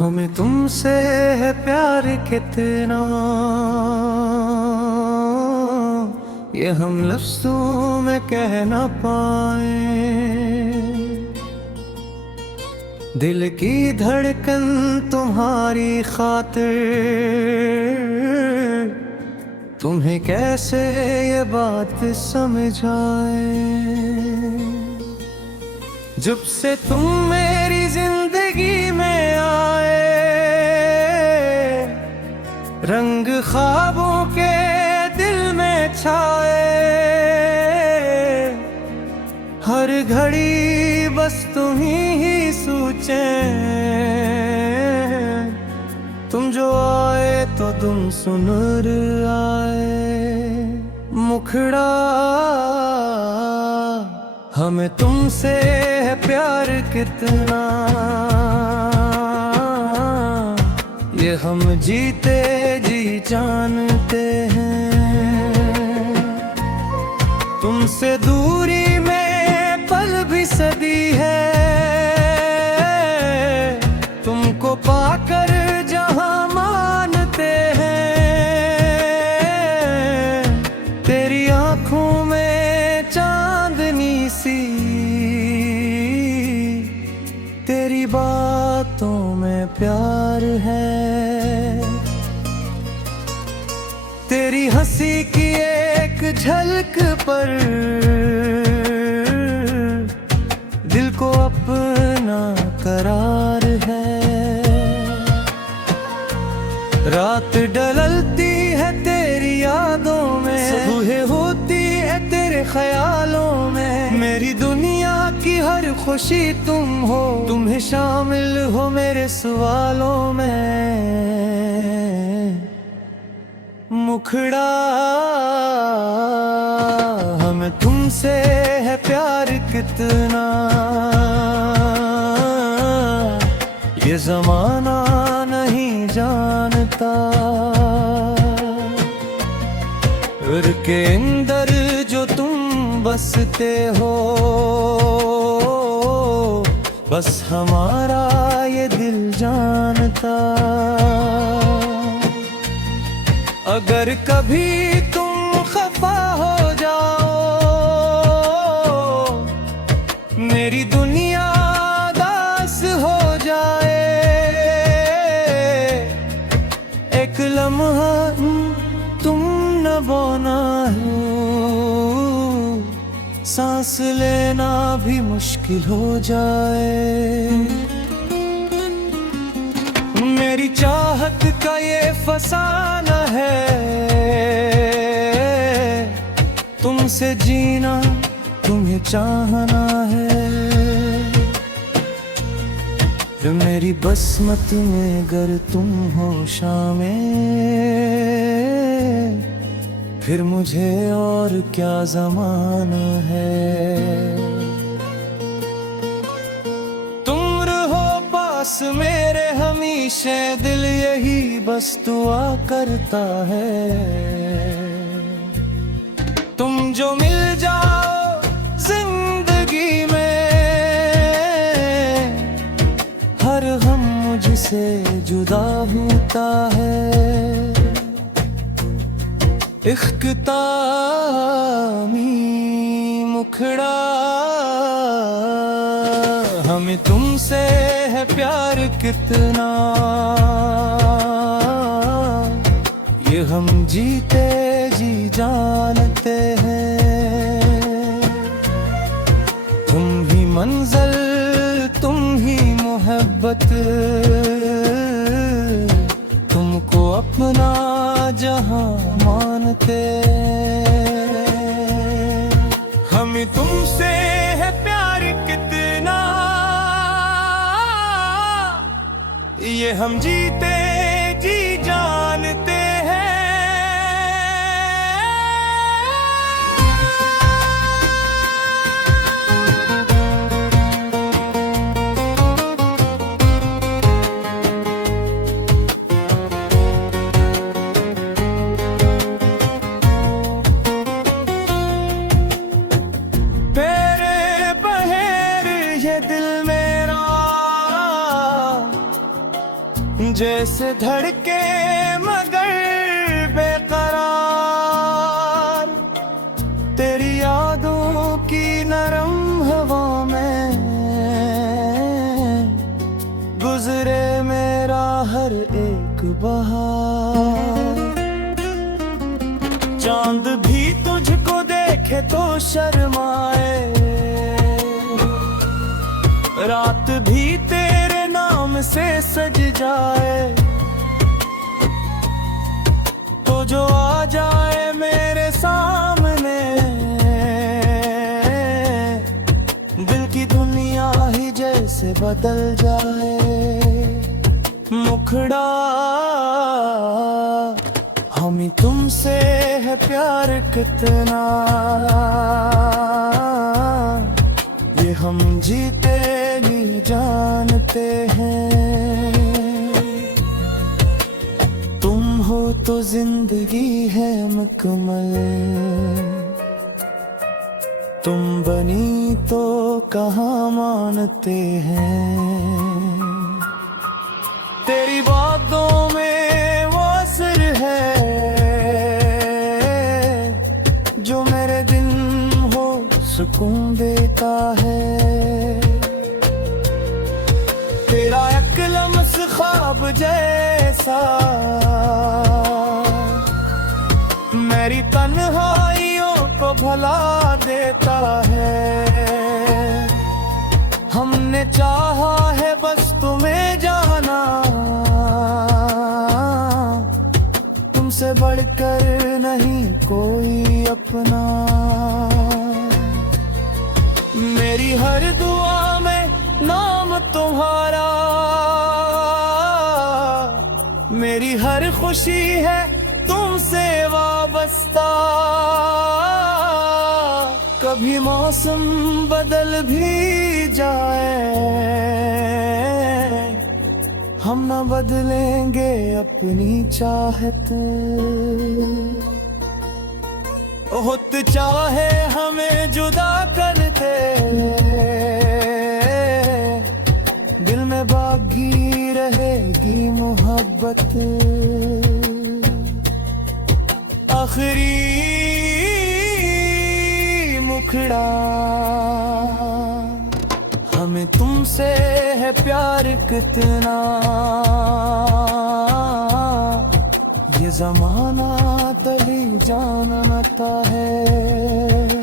हमें तुमसे है प्यार कितना, ये हम लफ्ज़ों में कह ना पाए। दिल की धड़कन तुम्हारी खातिर, तुम्हें कैसे ये बात समझ आए। जब से तुम मेरी जिंदगी में आए, रंग ख्वाबों के दिल में छाए। हर घड़ी बस तुम ही सोचे, तुम जो आए तो तुम सुनर आए। मुखड़ा हमें तुमसे है प्यार कितना, ये हम जीते जी जानते हैं। तुमसे दूरी में पल भी सदी है, तुमको पाकर जहां मानते हैं। तेरी आंखों में चांदनी सी, तेरी बातों में प्यार है। तेरी हंसी की एक झलक पर दिल को अपना करार है। रात ढलती है तेरी यादों में, सुबह होती है तेरे ख्यालों में। मेरी दुनिया की हर खुशी तुम हो, तुम्हें शामिल हो मेरे सवालों में। मुखड़ा हमें तुमसे है प्यार कितना, ये जमाना नहीं जानता। घर के अंदर जो तुम बसते हो, बस हमारा ये दिल जानता। अगर कभी तुम खफा हो जाओ, मेरी दुनिया दास हो जाए। एक लम्हा तुम न बोना हो, सांस लेना भी मुश्किल हो जाए। मेरी चाहत का ये फसाना है, तुमसे जीना तुम्हें चाहना है। मेरी बसमत में अगर तुम हो शामिल, फिर मुझे और क्या ज़माना है। तुम रहो पास मेरे हमेशा, दिल यही बस दुआ करता है। तुम जो मिल जाओ जिंदगी में, हर गम मुझसे जुदा होता है। इख्तितामी मुखड़ा हमें तुमसे है प्यार कितना, ये हम जीते जी जानते हैं। तुम ही मंजिल तुम ही मोहब्बत, तुमको अपना जहां मानते। हमें तुमसे है प्यार कितना, ये हम जीते जी जानते हैं। तेरे बहेर ये दिल मेरा जैसे धड़के मगर बेकरार, तेरी यादों की नरम हवा में गुजरे मेरा हर एक बहार। चांद भी तुझको देखे तो शर्माए, रात भी तेरे नाम से सज जाए, तो जो आ जाए मेरे सामने दिल की दुनिया ही जैसे बदल जाए। मुखड़ा हम ही तुमसे है प्यार कितना, ये हम जीते नहीं जानते हैं। तुम हो तो जिंदगी है मुकम्मल, तुम बनी तो कहाँ मानते हैं। तेरी बातों में वो असर है जो मेरे दिन हो सुकून देता है। तेरा एक लम्स ख्वाब जैसा मेरी तन्हाइयों को भला देता है। हमने चाहा है बस तुम्हें जाना, तुमसे बढ़कर नहीं कोई अपना। मेरी हर दुआ में नाम तुम्हारा, मेरी हर खुशी है तुमसे वाबस्ता। कभी मौसम बदल भी जाए, हम न बदलेंगे अपनी चाहत। होत चाहे हमें जुदा करते, दिल में बाकी रहेगी मोहब्बत। आखिरी मुखड़ा हमें तुमसे है प्यार कितना, ये जमाना तभी जानता है।